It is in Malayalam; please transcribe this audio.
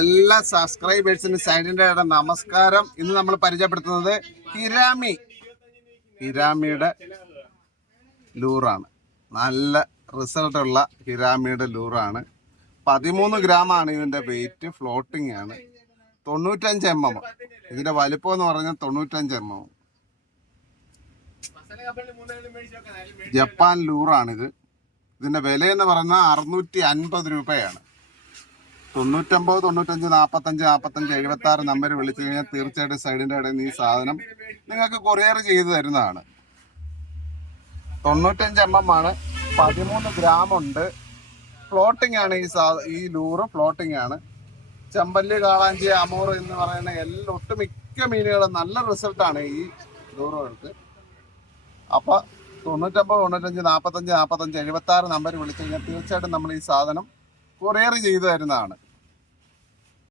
എല്ലാ സബ്സ്ക്രൈബേഴ്സിനും സൈഡിൻ്റെ നമസ്കാരം. ഇന്ന് നമ്മൾ പരിചയപ്പെടുത്തുന്നത് ഹിരാമിയുടെ ലൂറാണ്. നല്ല റിസൾട്ടുള്ള ഹിരാമിയുടെ ലൂറാണ്. 13 ഗ്രാമാണ് ഇതിൻ്റെ വെയിറ്റ്. ഫ്ലോട്ടിംഗ് ആണ്. 95 mm. ഇതിൻ്റെ വലിപ്പം എന്ന് പറഞ്ഞാൽ 95 mm. ജപ്പാൻ ലൂറാണിത്. ഇതിൻ്റെ വിലയെന്ന് പറഞ്ഞാൽ 650 രൂപയാണ്. 99 95 45 45 76 നമ്പർ വിളിച്ചു കഴിഞ്ഞാൽ തീർച്ചയായിട്ടും സൈഡിൻ്റെ ഇടയിൽ നിന്ന് ഈ സാധനം നിങ്ങൾക്ക് കൊറിയർ ചെയ്ത് തരുന്നതാണ്. 95 mm ആണ്. 13 ഗ്രാം ഉണ്ട്. ഫ്ലോട്ടിംഗ് ആണ് ഈ ലൂറ് ഫ്ലോട്ടിംഗ് ആണ്. ചെമ്പല്ലി, കാളാഞ്ചി, അമൂർ എന്ന് പറയുന്ന ഒട്ടുമിക്ക മീനുകളും നല്ല റിസൾട്ടാണ് ഈ ലൂറുകൾക്ക്. അപ്പോൾ 99 95 45 45 76 നമ്പർ വിളിച്ചു കഴിഞ്ഞാൽ തീർച്ചയായിട്ടും നമ്മൾ ഈ സാധനം കൊറിയർ ചെയ്തു തരുന്നതാണ്.